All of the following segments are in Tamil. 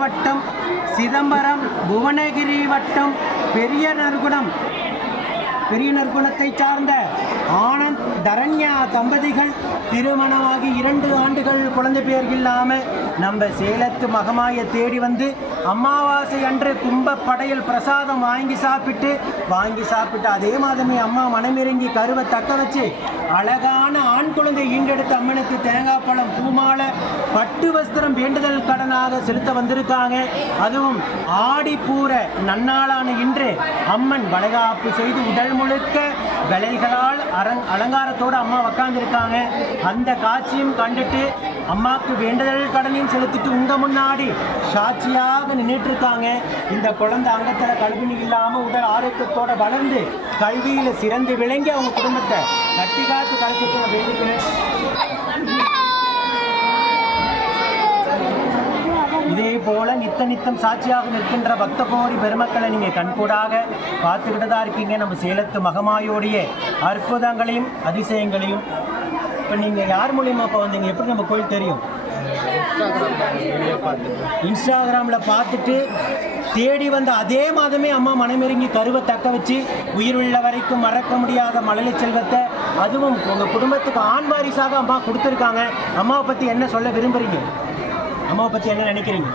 மாவட்டம் சிதம்பரம் புவனகிரி வட்டம் பெரிய நற்குணம். பெரிய நற்குணத்தை சார்ந்த ஆனந்த் தரண்யா தம்பதிகள் திருமணமாகி இரண்டு ஆண்டுகள் குழந்தை பேர் இல்லாமல் நம்ம சேலத்து மகமாயை தேடி வந்து அமாவாசை அன்று கும்ப படையல் பிரசாதம் வாங்கி சாப்பிட்டு வாங்கி சாப்பிட்டு அதே மாதமே அம்மா மனமிறங்கி கருவை தக்க வச்சு அழகான ஆண் குழந்தை ஈண்டெடுத்த அம்மனுக்கு தேங்காய் பழம் பூமாலை பட்டு வஸ்திரம் வேண்டுதல் கடனாக செலுத்த வந்திருக்காங்க. அதுவும் ஆடி பூர நன்னாளான இன்று அம்மன் வளைகாப்பு செய்து உடல் முழுக்க விலைகளால் அரங் அலங்காரத்தோடு அம்மா உக்காந்துருக்காங்க. அந்த காட்சியும் கண்டுட்டு அம்மாவுக்கு வேண்டுதல் கடனையும் செலுத்திட்டு உங்க முன்னாடி சாட்சியாக நின்றுட்டு இருக்காங்க இந்த குழந்தை அங்கத்தில் கல்வி இல்லாமல் உடல் ஆரோக்கியத்தோட வளர்ந்து கல்வியில் சிறந்து விளங்கி அவங்க குடும்பத்தை கட்டி காத்து கலைச்சிட்டு வேண்டிக்கிறேன் இதே போல நித்த நித்தம் சாட்சியாக நிற்கின்ற பக்த கோடி பெருமக்களை நீங்கள் கண்கூடாக பார்த்துக்கிட்டு தான் இருக்கீங்க. நம்ம சேலத்து மகமாயோடைய அற்புதங்களையும் அதிசயங்களையும். இப்போ நீங்கள் யார் மூலியமா இப்போ வந்தீங்க? எப்படி நம்ம கோயில் தெரியும்? இன்ஸ்டாகிராமில் பார்த்துட்டு தேடி வந்த அதே மாதமே அம்மா மனமிறங்கி கருவை தக்க வச்சு உயிருள்ள வரைக்கும் மறக்க முடியாத மழலை செல்வத்தை அதுவும் உங்கள் குடும்பத்துக்கு ஆண் வாரிசாக அம்மா கொடுத்துருக்காங்க. அம்மாவை பற்றி என்ன சொல்ல விரும்புகிறீங்க அம்மாவை பற்றி என்ன நினைக்கிறீங்க?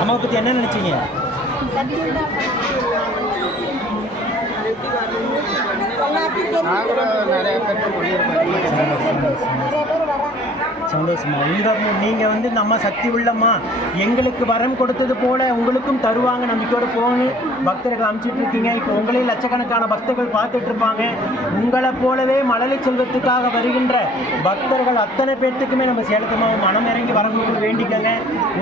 அம்மாவை பற்றி என்ன நினைச்சீங்க? நாங்களும் நிறைய பேர் சந்தோஷமா? உங்கள் நீங்கள் வந்து நம்ம சக்தி உள்ளம்மா. எங்களுக்கு வரம் கொடுத்தது போல உங்களுக்கும் தருவாங்க நம்பிக்கையோட போகணும் பக்தர்கள் அனுப்பிச்சிட்டு இருக்கீங்க. இப்போ உங்களே லட்சக்கணக்கான பக்தர்கள் பார்த்துட்டு இருப்பாங்க. உங்களை போலவே மழலை செல்வத்துக்காக வருகின்ற பக்தர்கள் அத்தனை பேர்த்துக்குமே நம்ம சேலத்தமாக மனம் இறங்கி வரம் கொடுக்க வேண்டிக்கங்க.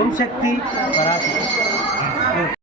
ஓம் சக்தி பராசக்தி.